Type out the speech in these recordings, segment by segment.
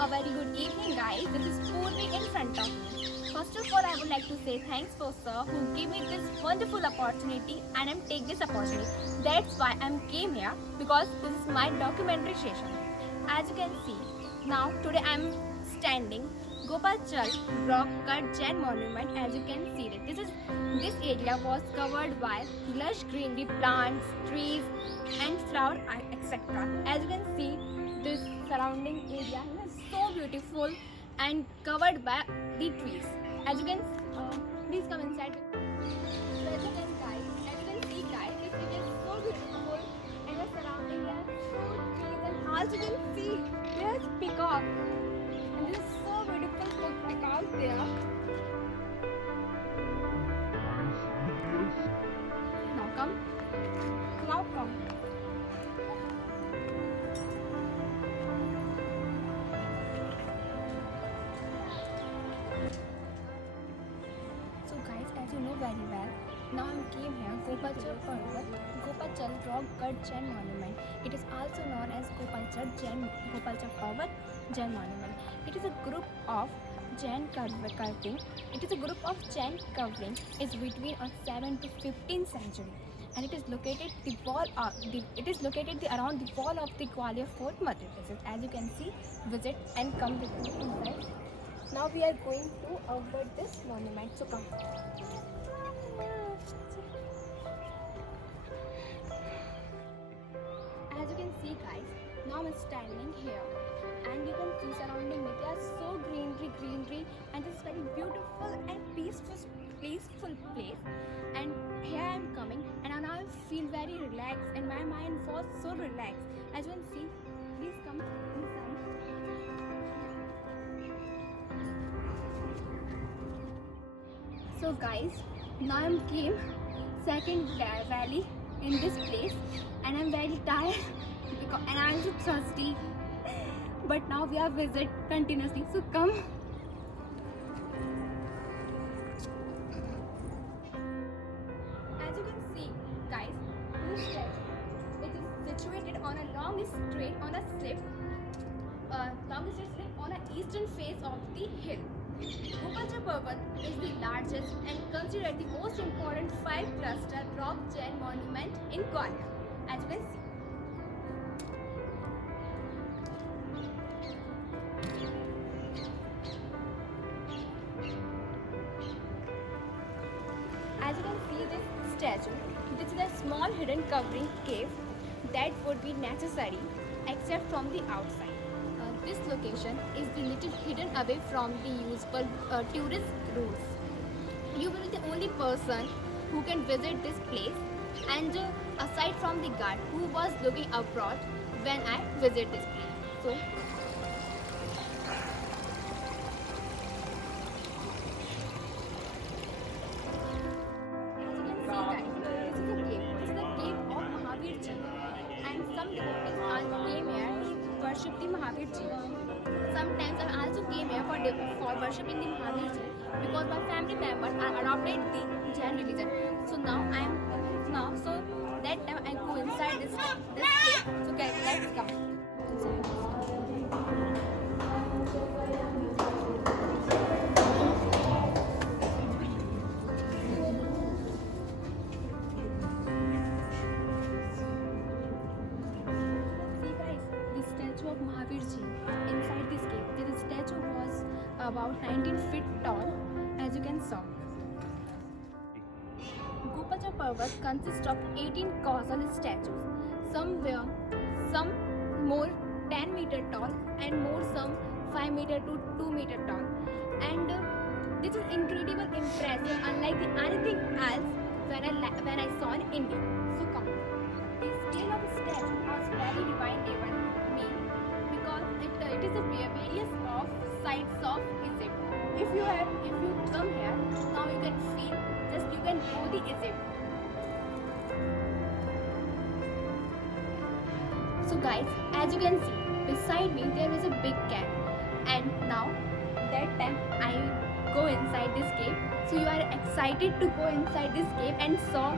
A very good evening, guys. This is Purvi in front of me. First of all, I would like to say thanks for sir who gave me this wonderful opportunity and I'm take this opportunity. That's why I'm came here because this is my documentary session. As you can see, now today I'm standing Gopal Chal Rock Cut Jain Monument. As you can see it, this area was covered by lush greenery, plants, trees, and flower, etc. As you can see, this surrounding area is so beautiful and covered by the trees. As you can, please come inside. So as you can see, guys, this area is so beautiful and the surrounding are so trees and also you can see there's peacock and this is so beautiful peacock there. Now come. Now come. So guys, as you know very well, now I came here Gopalchal Parvat, Gopalchal Rock Cut Jain Monument. It is also known as Gopalchal Parvat Jain Monument. It is a group of Jain carving. It is a group of Jain carving. It's between 7th to 15th century, and it is located around the wall of the Gwalior Fort, Madhya Pradesh. As you can see, visit and come with me inside. Now we are going to over this monument. So come. As you can see, guys, now I'm standing here, and you can see surrounding me there are so greenery, and this is very beautiful and peaceful place. And here I am coming, and now I feel very relaxed, and my mind was so relaxed. As you can see, please come inside. So guys, now I'm came second valley in this place and I'm very tired and I'm so thirsty. But now we are visit continuously. So come. As you can see, guys, this statue, it is situated on a long straight on a slip on an eastern face of the hill. Gopalchal Parvat is the largest and considered the most important 5-cluster rock Jain monument in Gwalior, as you can see. As you can see this statue, this is a small hidden covering cave that would be necessary except from the outside. This location is the little hidden away from the usual tourist routes. You will be the only person who can visit this place, and aside from the guard who was looking abroad when I visit this place. So as you can see, guys, this is a cave. This is the cave of Mahavir Ji, and some devotees came here to worship the Mahavir Ji. Sometimes I also came here for worshipping the Mahavir Ji because my family members are adopted the Jain religion. So now so that time I go inside this cave. So guys, let's come. Of Mahavir Ji inside this cave. This statue was about 19 feet tall, as you can see. Gopalchal Parvat consists of 18 colossal statues. Some more 10 meter tall and some 5 meter to 2 meter tall. And this is incredible impressive, unlike anything else when I saw in India. So come. The scale of the statue was very divine even me because it is a various of sites of Egypt. If you come here, now you can feel you can go the Egypt. So guys, as you can see, beside me there is a big cave, and now that time I go inside this cave. So you are excited to go inside this cave and saw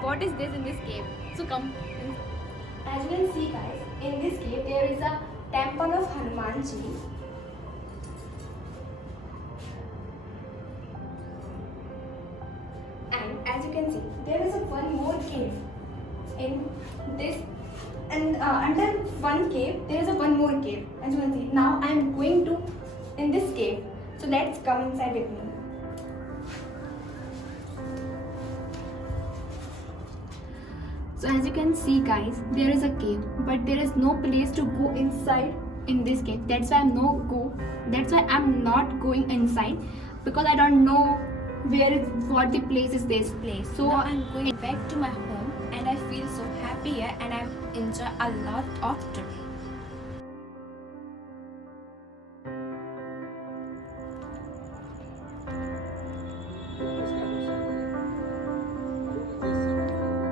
what is this in this cave. So come. As you can see, guys, in this cave there is a temple of Hanumanji. And as you can see, there is one more cave in this, and under one cave there is one more cave. As you can see, now I am going to in this cave. So let's come inside with me. So as you can see guys, there is a cave, but there is no place to go inside in this cave. That's why I'm not going inside, because I don't know what the place is this place. So now I'm going back to my home and I feel so happy here and I enjoy a lot of trip.